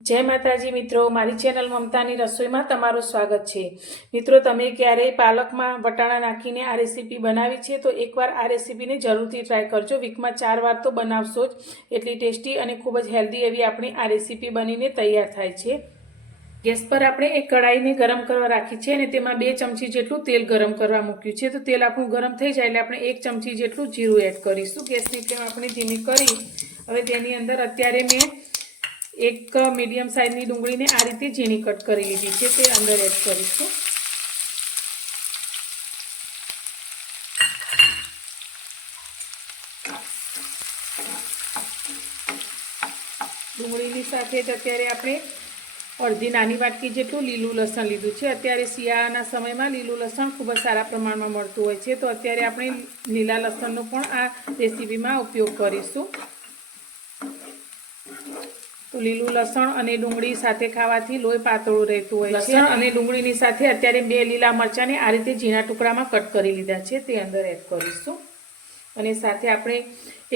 जय माताजी मित्रों, मारी चेनल ममतानी रसोईमां तमारुं स्वागत छे। मित्रों, तमे क्यारेय पालकमां वटाणा नाखीने आ रेसिपी बनावी छे तो एकवार आ रेसिपीने जरूरथी ट्राय करजो। वीकमां 4 वार तो बनावशो ज। एटली टेस्टी अने खूब ज हेल्धी एवी आपणी आ रेसिपी बनीने तैयार थाय छे। गैस पर आपणे एक कढ़ाईने गरम करवा राखी छे अने तेमां 2 चमची जेटલું तेल गरम करवा मूक्युं छे। तो तेल आपणुं गरम थई जाय એટલે આપણે 1 चमची જેટલું જીરું એડ કરીશું। ગેસની ફ્લેમ આપણે ધીમી કરી હવે તેની અંદર અત્યારે મેં एक मीडियम साइजनी डूंगळीने आ रीते झीणी कट करी लीधी छे ते अंदर एड करीशुं। डूंगळीनी साथे ज अत्यारे आपणे अर्धी नानी वाटकी जेटલું લીલું લસણ લીધું છે। અત્યારે શિયાળાના સમયમાં લીલું લસણ ખૂબ જ સારા પ્રમાણમાં મળતું હોય છે, તો અત્યારે આપણે લીલા લસણનો પણ આ રેસીપીમાં ઉપયોગ કરીશું। तो लीलू लसण अने डूंगળી સાથે ખાવાથી લોહી પાતળું રહેતું હોય છે। લસણ અને ડુંગળીની સાથે અત્યારે 2 લીલા મરચાંને આ રીતે ઝીણા ટુકડામાં કટ કરી લીધા છે તે અંદર એડ કરીશું અને સાથે આપણે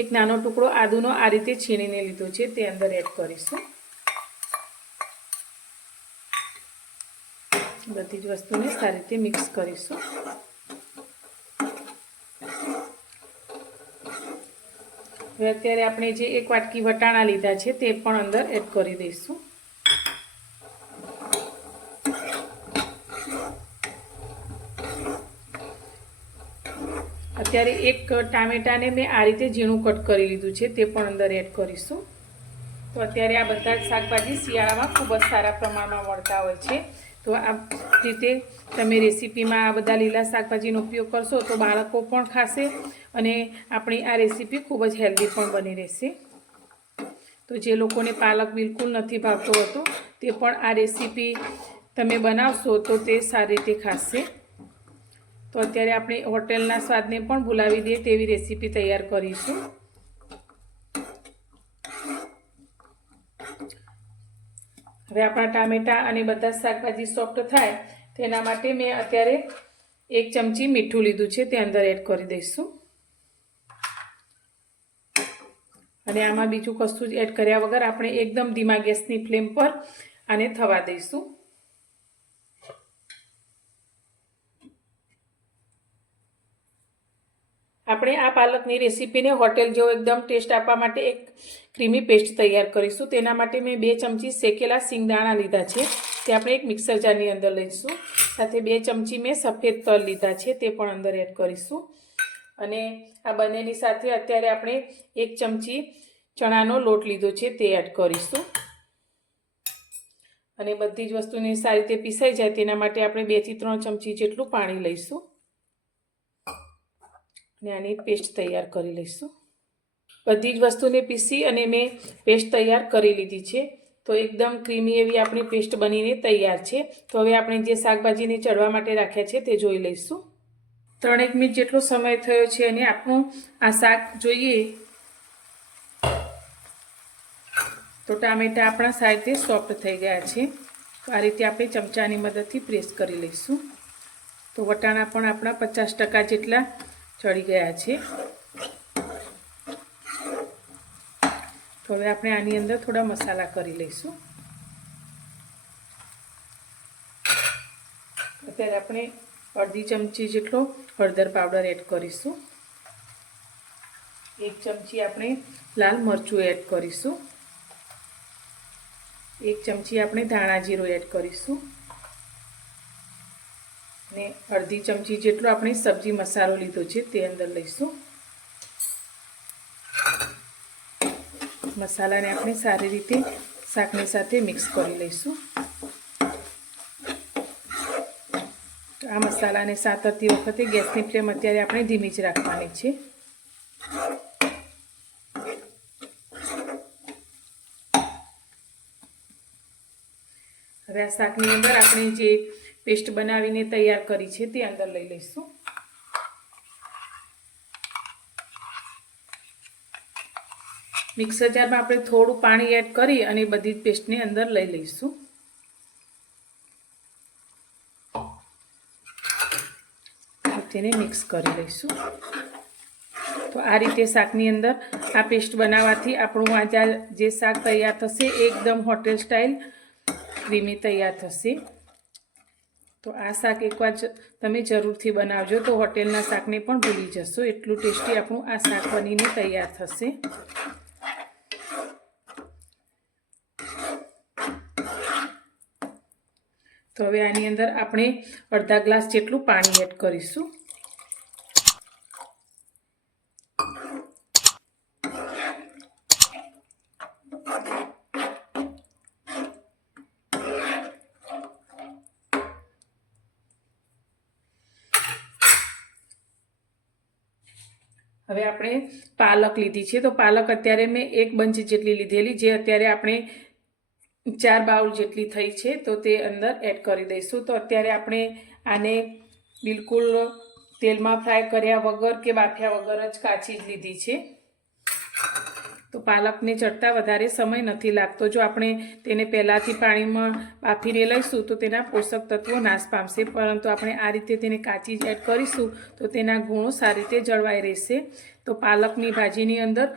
એક નાનો ટુકડો આદુનો આ રીતે છીણીને લીધો છે તે અંદર એડ કરીશું। બધી જ વસ્તુને સારી રીતે મિક્સ કરીશું। હવે અત્યારે આપણે જે એક વાટકી વટાણા લીધા છે તે પણ અંદર એડ કરી દઈશું। અત્યારે એક ટામેટાને મેં આ રીતે ઝીણું કટ કરી લીધું છે તે પણ અંદર એડ કરીશું। તો અત્યારે આ બધા જ શાકભાજી શિયાળામાં ખૂબ જ સારા પ્રમાણમાં મળતા હોય છે, તો આ રીતે તમે રેસીપીમાં આ બધા લીલા શાકભાજીનો ઉપયોગ કરશો તો બાળકો પણ ખાશે અને આપણી આ રેસીપી ખૂબ જ હેલ્ધી પણ બની રહેશે। તો જે લોકોને પાલક બિલકુલ નથી ભાવતો હતો તે પણ આ રેસીપી તમે બનાવશો તો તે સારી રીતે ખાશે। તો અત્યારે આપણે હોટેલના સ્વાદને પણ ભૂલાવી દે તેવી રેસીપી તૈયાર કરીશું। હવે આપણા ટામેટા અને બધા શાકભાજી સોફ્ટ થાય તેના માટે મેં અત્યારે 1 ચમચી મીઠું લીધું છે તે અંદર એડ કરી દઈશું અને આમાં બીજું કશું જ એડ કર્યા વગર આપણે એકદમ ધીમા ગેસની ફ્લેમ પર આને થવા દઈશું। આપણે આ પાલકની રેસીપીને હોટેલ જેવો એકદમ ટેસ્ટ આપવા માટે એક ક્રીમી પેસ્ટ તૈયાર કરીશું। તેના માટે મેં 2 ચમચી શેકેલા સિંગદાણા લીધા છે તે આપણે એક મિક્સર જારની અંદર લઈશું। સાથે 2 ચમચી મેં સફેદ તલ લીધા છે તે પણ અંદર એડ કરીશું અને આ બંનેની સાથે અત્યારે આપણે 1 ચમચી ચણાનો લોટ લીધો છે તે એડ કરીશું અને બધી જ વસ્તુને સારી રીતે પીસાઈ જાય તેના માટે આપણે 2 થી 3 ચમચી જેટલું પાણી લઈશું અને આની પેસ્ટ તૈયાર કરી લઈશું। બધી જ વસ્તુને પીસી અને મેં પેસ્ટ તૈયાર કરી લીધી છે, તો એકદમ ક્રીમી એવી આપણી પેસ્ટ બનીને તૈયાર છે। તો હવે આપણે જે શાકભાજીને ચડવા માટે રાખ્યા છે તે જોઈ લઈશું। 3 મિનિટ જેટલો સમય થયો છે અને આપણું આ શાક જોઈએ તો ટામેટા આપણા સારી રીતે સોફ્ટ થઈ ગયા છે। તો આ રીતે આપણે ચમચાની મદદથી પ્રેસ કરી લઈશું તો વટાણા પણ આપણા 50% જેટલા ચડી ગયા છે। તો હવે આપણે આની અંદર થોડા મસાલા કરી લઈશું। અત્યારે આપણે અડધી ચમચી જેટલો હળદર પાવડર એડ કરીશું। 1 ચમચી આપણે લાલ મરચું એડ કરીશું। 1 ચમચી આપણે ધાણા જીરું એડ કરીશું અને અડધી ચમચી જેટલો આપણે સબ્જી મસાલો લીધો છે તે અંદર લઈશું। મસાલાને આપણે સારી રીતે શાકની સાથે મિક્સ કરી લઈશું। આ મસાલાને સાતરતી વખતે ગેસની ફ્લેમ અત્યારે આપણે ધીમી જ રાખવાની છે। હવે આ શાકની અંદર આપણે જે પેસ્ટ બનાવીને તૈયાર કરી છે તે અંદર લઈ લઈશું। મિક્સર જારમાં આપણે થોડું પાણી એડ કરી અને બધી જ પેસ્ટને અંદર લઈ લઈશું। તેને મિક્સ કરી લઈશું। તો આ રીતે શાકની અંદર આ પેસ્ટ બનાવવાથી આપણું આ જે શાક તૈયાર થશે એકદમ હોટેલ સ્ટાઇલ ક્રીમી તૈયાર થશે. તો આ શાક એકવાર તમે જરૂરથી બનાવજો તો હોટેલના શાકને પણ ભૂલી જશો. એટલું ટેસ્ટી આપણું આ શાક બનીને તૈયાર થશે. તો હવે આની અંદર આપણે અડધા ગ્લાસ જેટલું પાણી એડ કરીશું. હવે આપણે પાલક લીધી છે, તો પાલક અત્યારે મેં 1 બંચ જેટલી લીધેલી, જે અત્યારે આપણે 4 બાઉલ જેટલી થઈ છે, તો તે અંદર એડ કરી દઈશું. તો અત્યારે આપણે આને બિલકુલ તેલમાં ફ્રાય કર્યા વગર કે બાફ્યા વગર જ કાચી જ લીધી છે. તો પાલકને ચડતા વધારે સમય નથી લાગતો. જો આપણે તેને પહેલાંથી પાણીમાં બાફીને લઈશું તો તેના પોષક તત્વો નાશ પામશે, પરંતુ આપણે આ રીતે તેને કાચી જ એડ કરીશું તો તેના ગુણો સારી રીતે જળવાઈ રહેશે. તો પાલકની ભાજીની અંદર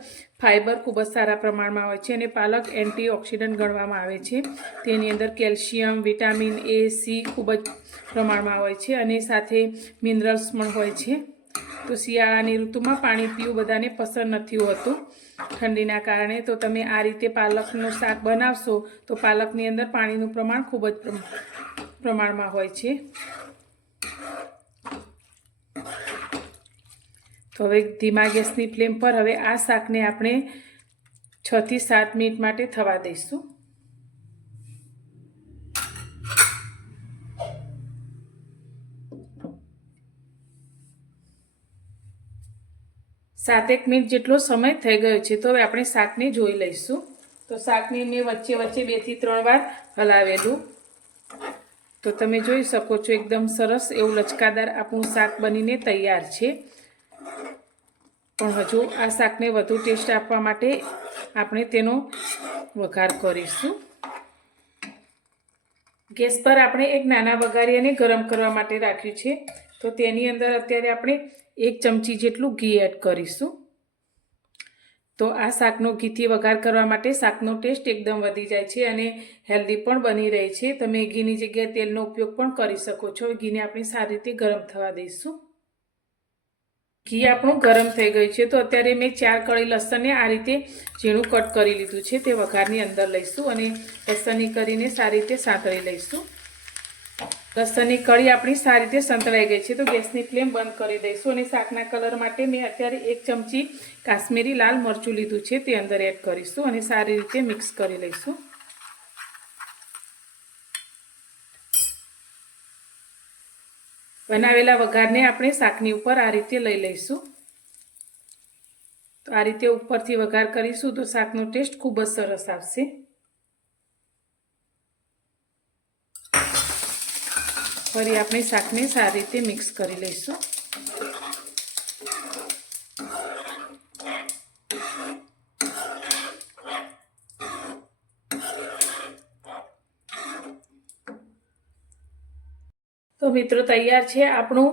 ફાઇબર ખૂબ જ સારા પ્રમાણમાં હોય છે અને પાલક એન્ટીઓક્સિડન્ટ ગણવામાં આવે છે. તેની અંદર કેલ્શિયમ, વિટામિન A, C ખૂબ જ પ્રમાણમાં હોય છે અને સાથે મિનરલ્સ પણ હોય છે. તો શિયાળાની ઋતુમાં પાણી પીવું બધાને પસંદ નથી હોતું ઠંડીના કારણે. તો તમે આ રીતે પાલકનું શાક બનાવશો તો પાલકની અંદર પાણીનું પ્રમાણ ખૂબ જ પ્રમાણમાં હોય છે. તો હવે ધીમા ગેસની ફ્લેમ પર હવે આ શાકને આપણે 6 થી 7 મિનિટ માટે થવા દઈશું. 7 મિનિટ જેટલો સમય થઈ ગયો છે. તો હવે આપણે શાકને જોઈ લઈશું. તો શાકને મેં વચ્ચે 2 થી 3 વાર હલાવેલું. તો તમે જોઈ શકો છો એકદમ સરસ એવું લચકાદાર આપણું શાક બનીને તૈયાર છે. પણ હજુ આ શાકને વધુ ટેસ્ટ આપવા માટે આપણે તેનો વઘાર કરીશું. ગેસ પર આપણે એક નાના વઘારીયાને ગરમ કરવા માટે રાખ્યું છે. તો તેની અંદર અત્યારે આપણે 1 ચમચી જેટલું ઘી એડ કરીશું. તો આ શાકનો ઘીથી વઘાર કરવા માટે શાકનો ટેસ્ટ એકદમ વધી જાય છે અને હેલ્ધી પણ બની રહે છે. તમે ઘીની જગ્યાએ તેલનો ઉપયોગ પણ કરી શકો છો. ઘીને આપણે સારી રીતે ગરમ થવા દઈશું. ઘી આપણું ગરમ થઈ ગયું છે. તો અત્યારે મેં 4 કળી લસણને આ રીતે ઝીણું કટ કરી લીધું છે. તે વઘારની અંદર લઈશું અને લસણની કરીને સારી રીતે સાંતળી લઈશું. લસણની કળી આપણી સારી રીતે સંતળાઈ ગઈ છે. તો ગેસની ફ્લેમ બંધ કરી દઈશું અને શાકના કલર માટે મેં અત્યારે 1 ચમચી કાશ્મીરી લાલ મરચું લીધું છે, તે અંદર એડ કરીશું અને સારી રીતે મિક્સ કરી લઈશું. બનાવેલા વઘારને આપણે શાકની ઉપર આ રીતે લઈ લઈશું. તો આ રીતે ઉપરથી વઘાર કરીશું તો શાકનો ટેસ્ટ ખૂબ જ સરસ આવશે. ફરી આપણે શાકને સારી રીતે મિક્સ કરી લઈશું. તો મિત્રો તૈયાર છે આપણું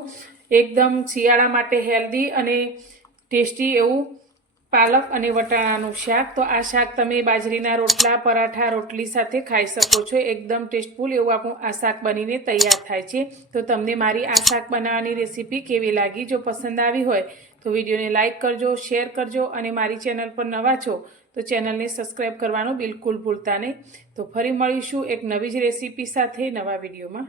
એકદમ શિયાળા માટે હેલ્ધી અને ટેસ્ટી એવું પાલક અને વટાણાનું શાક. તો આ શાક તમે બાજરીના રોટલા, પરાઠા, રોટલી સાથે ખાઈ શકો છો. એકદમ ટેસ્ટફુલ એવું આપણું આ શાક બનીને તૈયાર થાય છે. તો તમને મારી આ શાક બનાવવાની રેસીપી કેવી લાગી? જો પસંદ આવી હોય તો વિડીયોને લાઇક કરજો, શેર કરજો અને મારી ચેનલ પર નવા છો તો ચેનલને સબસ્ક્રાઈબ કરવાનું બિલકુલ ભૂલતા નહીં. તો ફરી મળીશું એક નવી જ રેસીપી સાથે નવા વિડીયોમાં.